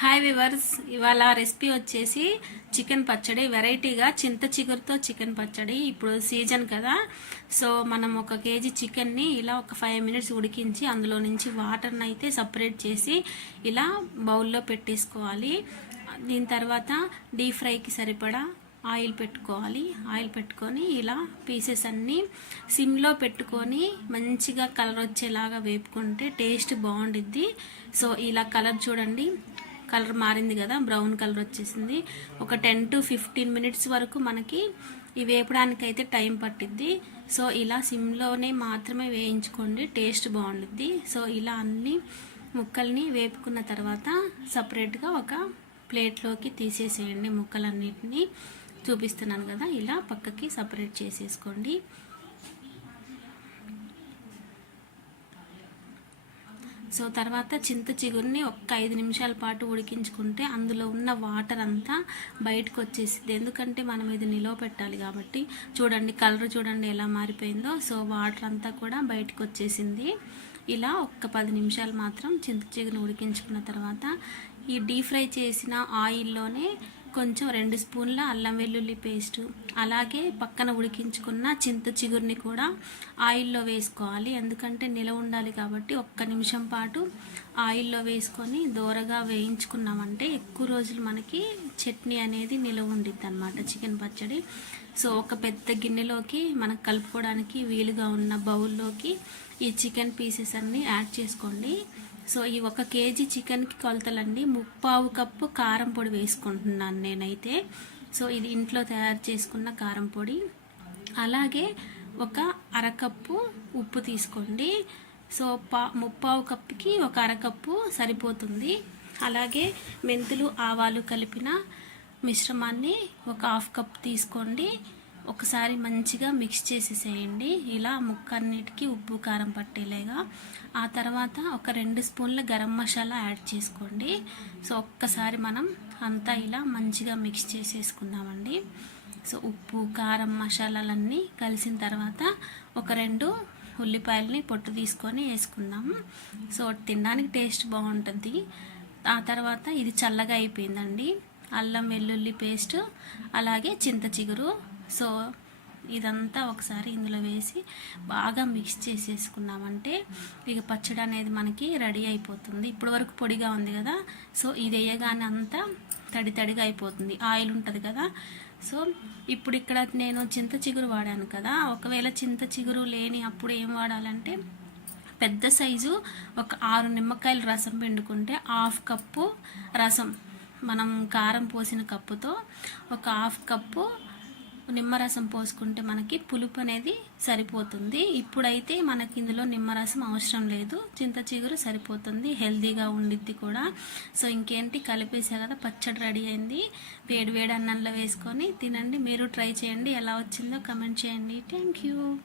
Hi viewers ఇవాళ recipe వచ్చేసి chicken పచ్చడి వెరైటీగా చింత చిగురుతో చికెన్ పచ్చడి. ఇప్పుడు సీజన్ కదా. సో మనం ఒక కేజీ చికెన్ని ఇలా ఒక ఫైవ్ మినిట్స్ ఉడికించి అందులో నుంచి వాటర్ని అయితే సపరేట్ చేసి ఇలా బౌల్లో పెట్టేసుకోవాలి. దీని తర్వాత డీప్ ఫ్రైకి సరిపడా ఆయిల్ పెట్టుకోవాలి. ఆయిల్ పెట్టుకొని ఇలా పీసెస్ అన్నీ సిమ్లో పెట్టుకొని మంచిగా కలర్ వచ్చేలాగా వేపుకుంటే టేస్ట్ బాగుండిద్ది. సో ఇలా కలర్ చూడండి. కలర్ మారింది కదా బ్రౌన్ కలర్ వచ్చేసింది. ఒక టెన్ టు ఫిఫ్టీన్ మినిట్స్ వరకు మనకి ఈ వేపడానికి అయితే టైం పట్టిద్ది. సో ఇలా సిమ్లోనే మాత్రమే వేయించుకోండి టేస్ట్ బాగుండిద్ది. సో ఇలా అన్ని ముక్కల్ని వేపుకున్న తర్వాత సపరేట్గా ఒక ప్లేట్లోకి తీసేసేయండి ముక్కలన్నిటిని. చూపిస్తున్నాను కదా ఇలా పక్కకి సపరేట్ చేసేసుకోండి. సో తర్వాత చింత చిగురిని ఒక్క ఐదు నిమిషాల పాటు ఉడికించుకుంటే అందులో ఉన్న వాటర్ అంతా బయటకు వచ్చేసింది ఎందుకంటే మనం ఇది నిలవ పెట్టాలి కాబట్టి. చూడండి కలర్ చూడండి ఎలా మారిపోయిందో. సో వాటర్ అంతా కూడా బయటకు వచ్చేసింది. ఇలా ఒక్క పది నిమిషాలు మాత్రం చింత చిగురిని ఉడికించుకున్న తర్వాత ఈ డీప్ ఫ్రై చేసిన ఆయిల్లోనే కొంచెం రెండు స్పూన్ల అల్లం వెల్లుల్లి పేస్టు అలాగే పక్కన ఉడికించుకున్న చింత చిగురిని కూడా ఆయిల్లో వేసుకోవాలి. ఎందుకంటే నిలవ ఉండాలి కాబట్టి ఒక్క నిమిషం పాటు ఆయిల్లో వేసుకొని దూరగా వేయించుకున్నామంటే ఎక్కువ రోజులు మనకి చట్నీ అనేది నిలవ ఉండిద్ది అనమాట చికెన్ పచ్చడి. సో ఒక పెద్ద గిన్నెలోకి మనకు కలుపుకోవడానికి వీలుగా ఉన్న బౌల్లోకి ఈ చికెన్ పీసెస్ అన్నీ యాడ్ చేసుకోండి. సో ఈ ఒక కేజీ చికెన్కి కొలతలండి. ముప్పావు కప్పు కారం పొడి వేసుకుంటున్నాను నేనైతే. సో ఇది ఇంట్లో తయారు చేసుకున్న కారం పొడి. అలాగే ఒక అరకప్పు ఉప్పు తీసుకోండి. సో పా ముప్పావు కప్పుకి ఒక అరకప్పు సరిపోతుంది. అలాగే మెంతులు ఆవాలు కలిపిన మిశ్రమాన్ని ఒక హాఫ్ కప్ తీసుకోండి. ఒకసారి మంచిగా మిక్స్ చేసేసేయండి. ఇలా ముక్కన్నిటికి ఉప్పు కారం పట్టేలాగా. ఆ తర్వాత ఒక రెండు స్పూన్ల గరం మసాలా యాడ్ చేసుకోండి. సో ఒక్కసారి మనం అంతా ఇలా మంచిగా మిక్స్ చేసేసుకుందామండి. సో ఉప్పు కారం మసాలాలన్నీ కలిసిన తర్వాత ఒక రెండు ఉల్లిపాయలని పొట్టు తీసుకొని వేసుకుందాము సో తినడానికి టేస్ట్ బాగుంటుంది. ఆ తర్వాత ఇది చల్లగా అయిపోయిందండి. అల్లం వెల్లుల్లి పేస్ట్ అలాగే చింత చిగురు సో ఇదంతా ఒకసారి ఇందులో వేసి బాగా మిక్స్ చేసేసుకున్నామంటే ఇక పచ్చడి అనేది మనకి రెడీ అయిపోతుంది. ఇప్పటి వరకు పొడిగా ఉంది కదా. సో ఇది వేయగానే అంతా తడి తడిగా అయిపోతుంది. ఆయిల్ ఉంటుంది కదా. సో ఇప్పుడు ఇక్కడ నేను చింత చిగురు వాడాను కదా. ఒకవేళ చింత చిగురు లేని అప్పుడు ఏం వాడాలంటే పెద్ద సైజు ఒక ఆరు నిమ్మకాయలు రసం పిండుకుంటే హాఫ్ కప్పు రసం మనం కారం పోసిన కప్పుతో ఒక హాఫ్ కప్పు నిమ్మరసం పోసుకుంటే మనకి పులుపు అనేది సరిపోతుంది. ఇప్పుడైతే మనకి ఇందులో నిమ్మరసం అవసరం లేదు. చింత చిగురు సరిపోతుంది. హెల్తీగా ఉండిద్ది కూడా. సో ఇంకేంటి? కలిపేసా కదా పచ్చడి రెడీ అయింది. వేడి వేడి అన్నంలో వేసుకొని తినండి. మీరు ట్రై చేయండి. ఎలా వచ్చిందో కమెంట్ చేయండి. Thank you.